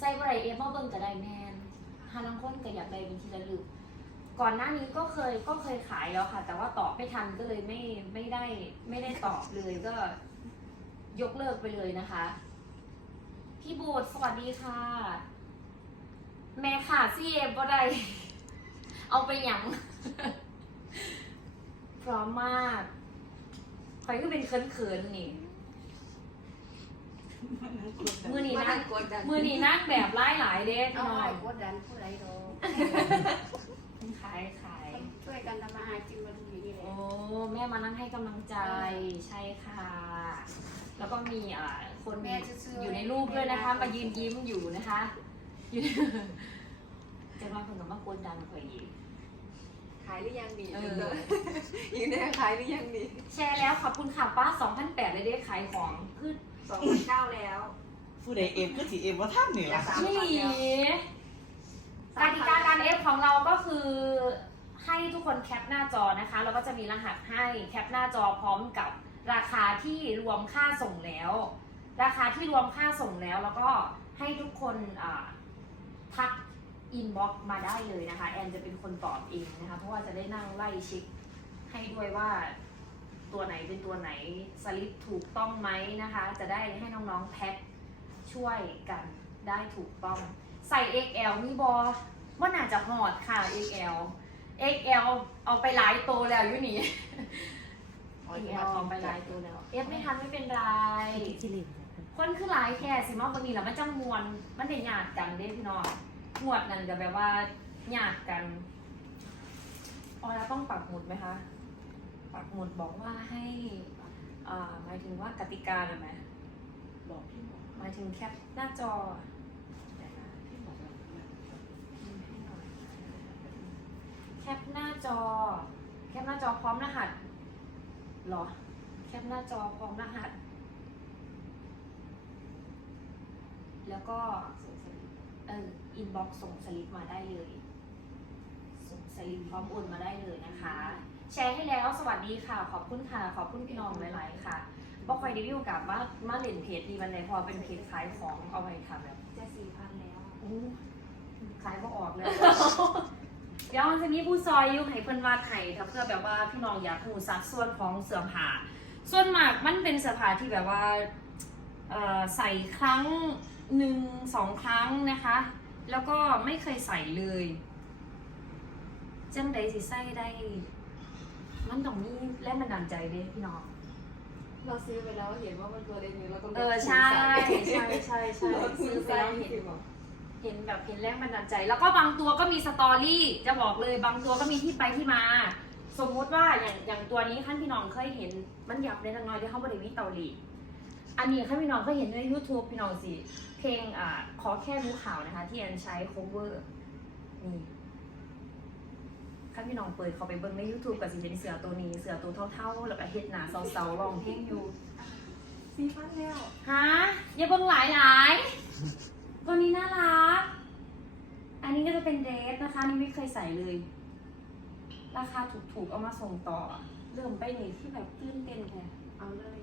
ใส่บ่ได้เอฟมาเบิ่งก็ได้แมนฮาลังคนก็อยากได้เป็นที่ระลึกก่อนหน้านี้ก็เคยก็เคยขายแล้วค่ะ แต่ว่าตอบไม่ทันก็เลยไม่ไม่ได้ไม่ได้ตอบเลยก็ยกเลิกไปเลยนะคะ พี่บูดสวัสดีค่ะ แม่ค่ะซีเอฟบ่ได้เอาไปหยังพร้อมมากใครก็เป็นเขินๆนี่ มือ นี้นะกดดันมือนี้นั่งแบบไล่หลายเด้เอาพี่น้อไว้งกดดันผู้ใดดอกขายขายช่วยกันทำมาหากินมาดูอย่างนี้แหละโอ้แม่มานั่งให้กำลังใจใช่ค่ะ แล้วก็มีอ่าคนแม่ซื่อๆอยู่ในรูปด้วยนะคะ มายืนยิ้มอยู่นะคะอยู่จะมาคนกับมากวนดังกว่าอีกขายหรือยังดีเอออยู่ในขายหรือยังดีแชร์แล้วขอบคุณค่ะป้า2,008เลยได้ขายของคือสองพันเก้าแล้ว ผู้ใดเอ็มก็สิเอ็มว่าท่านนี่ล่ะสามนี่พันแล้วกติกาการเอฟของเราก็คือให้ทุกคนแคปหน้าจอนะคะแล้วก็จะมีรหัสให้แคปหน้าจอพร้อมกับราคาที่รวมค่าส่งแล้ว ราคาที่รวมค่าส่งแล้ว แล้วก็ให้ทุกคนทักอินบ็อกมาได้เลยนะคะ แอนจะเป็นคนตอบเองนะคะ เพราะว่าจะได้นั่งไล่เช็คให้ด้วยว่าตัวไหนเป็นตัวไหนสลิปถูกต้องไหมนะคะ จะได้ให้น้องๆแพ็ค ช่วยกันได้ถูกต้อง ใส่ XL นี่บอว่าน่าจะหอดค่ะ XL XL เอาไปหลายตัวแล้วอยู่นี่ XL เอาไปหลายตัวแล้ว F ไม่ทันไม่เป็นไรคนคือหลายแค่สิมาบางทีแล้วมันจังมวนมันได้ญาติกันเด้พี่น้องหมวดนั่นก็แบบว่าญาติกันออแล้วต้องปักหมุดไหมคะ ปักหมุดบอกว่าให้ อ่าหมายถึงว่ากติกาเลยไหม บอกพี่บอหมายถึงแคปหน้าจอเดี๋ยวนะพี่บอกแล้วแคปหน้าจอ แคปหน้าจอพร้อมรหัสเหรอ แคปหน้าจอพร้อมรหัส แล้วก็เอออินบ็อกส่งสลิปมาได้เลย ส่งสลิปพร้อมโอนมาได้เลยนะคะ แชร์ให้แล้วสวัสดีค่ะ ขอบคุณค่ะ ขอบคุณพี่น้องหลาย ๆ ค่ะ บอกคอยได้มีโอกาสมามาเล่นเพจดีมันเลยพอเป็นเพจขายของเอาไว้ค่ะแบบจะสี่พันแล้วอู้ขายบ่ออกเลย เดี๋ยวมันจะมีผู้ซอยอยู่ให้เพิ่นวาดให้ถ้าเพื่อแบบว่าพี่น้องอยากรู้สัดส่วนของเสื้อผ้าส่วนมากมันเป็นเสื้อผ้าที่แบบว่าเอ่อใส่ครั้งหนึ่งสองครั้งนะคะ แล้วก็ไม่เคยใส่เลยจังใดสิใส่ได้ มันต้องมีแรงบันดาลใจเด้พี่น้อง เราซื้อไปแล้วเห็นว่ามันตัวเล็กนิดแล้วก็ลดเออใช่ใช่ใช่ใช่ลดซื้อไปใส่แล้วเห็นสิบอกเห็นแบบเห็นแรงบันดาลใจ แล้วก็บางตัวก็มีสตอรี่จะบอกเลยบางตัวก็มีที่ไปที่มา สมมุติว่าอย่างอย่างตัวนี้ขั้นพี่น้องเคยเห็นมันหยับได้ทั้งน้อยที่เขาบริวิเตาหลีอันนี้ขั้นพี่น้องเคยเห็นใน YouTube พี่น้องสิเพลงอ่าขอแค่รู้ข่าวนะคะ ที่แอนใช้ cover นี่ ขั้นพี่น้องเปิดเข้าไปเบิ่งใน YouTube กับสิเป็นเสือตัวนี้ เสือตัวเท่าๆ แล้วก็เฮ็ดหนาเซาๆร้องเพลงอยู่สี่พันแล้วฮะอย่าเบิ่งหลายหลายตัวนี้น่ารัก อันนี้ก็จะเป็นเดรสนะคะ นี่ไม่เคยใส่เลย ราคาถูกๆ เอามาส่งต่อ เริ่มไปนี่ที่แบบตื่นเต้นแท้เอาเลย